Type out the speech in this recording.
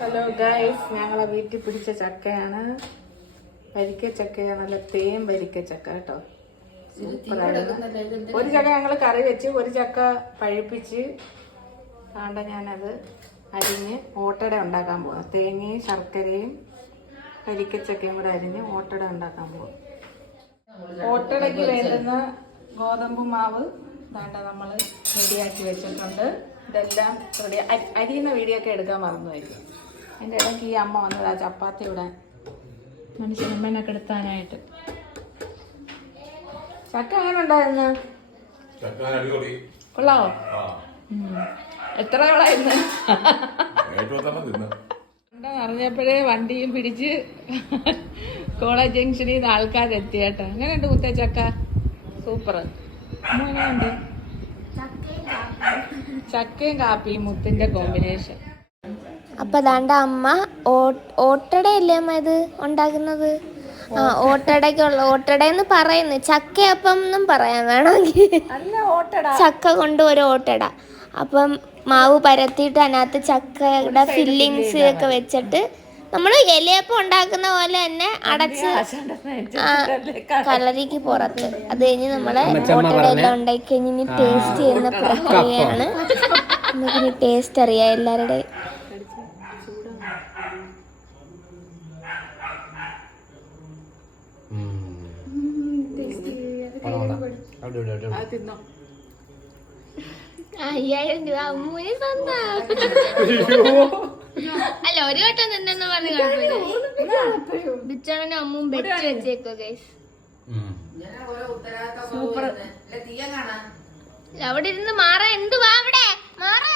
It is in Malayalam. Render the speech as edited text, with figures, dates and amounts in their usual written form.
ഹലോ ഗൈസ്, ഞങ്ങളെ വീട്ടിൽ പിടിച്ച ചക്കയാണ്. വരിക്കച്ചക്കയാണ്, നല്ല തേൻ വരിക്കച്ചക്ക കേട്ടോ. സൂപ്പറായിരുന്നു. ഒരു ചക്ക ഞങ്ങൾ കറി വെച്ച്, ഒരു ചക്ക പഴുപ്പിച്ച് കാണ്ട ഞാനത് അരിഞ്ഞ് ഓട്ടട ഉണ്ടാക്കാൻ പോവാം. തേങ്ങയും ശർക്കരയും വരിക്കച്ചക്കയും കൂടെ അരിഞ്ഞ് ഓട്ടട ഉണ്ടാക്കാൻ പോവാം. ഓട്ടടയ്ക്ക് വേണ്ടുന്ന ഗോതമ്പ് മാവ് ദാണ്ട നമ്മൾ റെഡിയാക്കി വെച്ചിട്ടുണ്ട്. ഇതെല്ലാം റെഡി. അരിയുന്ന വീഡിയോ ഒക്കെ എടുക്കാൻ മറന്നുമായിരിക്കും. എൻ്റെ ഇടയ്ക്ക് ഈ അമ്മ വന്നത് ആ ചപ്പാത്തി ഇടാൻ മനുഷ്യനമ്മനൊക്കെ എടുത്താനായിട്ട്. ചക്ക എങ്ങനെ ഉണ്ടായിരുന്നു? കൊള്ളാവോ? എത്ര വേളായിരുന്നു അറിഞ്ഞപ്പോഴേ വണ്ടിയും പിടിച്ച് കോളേജ് ജംഗ്ഷനിൽ നിന്ന് ആൾക്കാരെത്തി കേട്ടോ. എങ്ങനെയുണ്ട് മുത്തേ ചക്ക? സൂപ്പർ. എങ്ങനെയുണ്ട്? ചക്കയും കാപ്പിയും മുത്തിന്റെ കോമ്പിനേഷൻ. അപ്പൊ അതാണ്ട് അമ്മ ഓട്ടടയല്ലേ അമ്മ ഇത് ഉണ്ടാക്കുന്നത്? ആ, ഓട്ടടയ്ക്കുള്ള ഓട്ടടയെന്ന് പറയുന്നു. ചക്കയപ്പം എന്നും പറയാൻ വേണമെങ്കിൽ. ചക്ക കൊണ്ട് ഒരു ഓട്ടട. അപ്പം മാവ് പരത്തിയിട്ട് അതിനകത്ത് ചക്കയുടെ ഫില്ലിങ്സ് ഒക്കെ വെച്ചിട്ട് നമ്മൾ ഇലയപ്പം ഉണ്ടാക്കുന്ന പോലെ തന്നെ അടച്ച് കളരിക്ക് പുറത്ത്. അത് കഴിഞ്ഞ് നമ്മളെ ഓട്ടടയെല്ലാം ഉണ്ടാക്കി കഴിഞ്ഞ് ഇനി ടേസ്റ്റ് ചെയ്യുന്ന പ്രക്രിയയാണ്. നമുക്കിനി ടേസ്റ്റ് അറിയാം എല്ലാവരുടെയും. തിന്നോ? 5000 രൂപ അമ്മൂന് തന്നാ. അല്ല, ഒരു വട്ടം തിന്നെന്ന് പറഞ്ഞ് കുഴപ്പമില്ല. ബിച്ചാണനും അമ്മും വെച്ച് വെച്ചേക്കോ ഗൈസ്. അവിടെ ഇരുന്ന് മാറാ. എന്തുവാ അവിടെ മാറാ?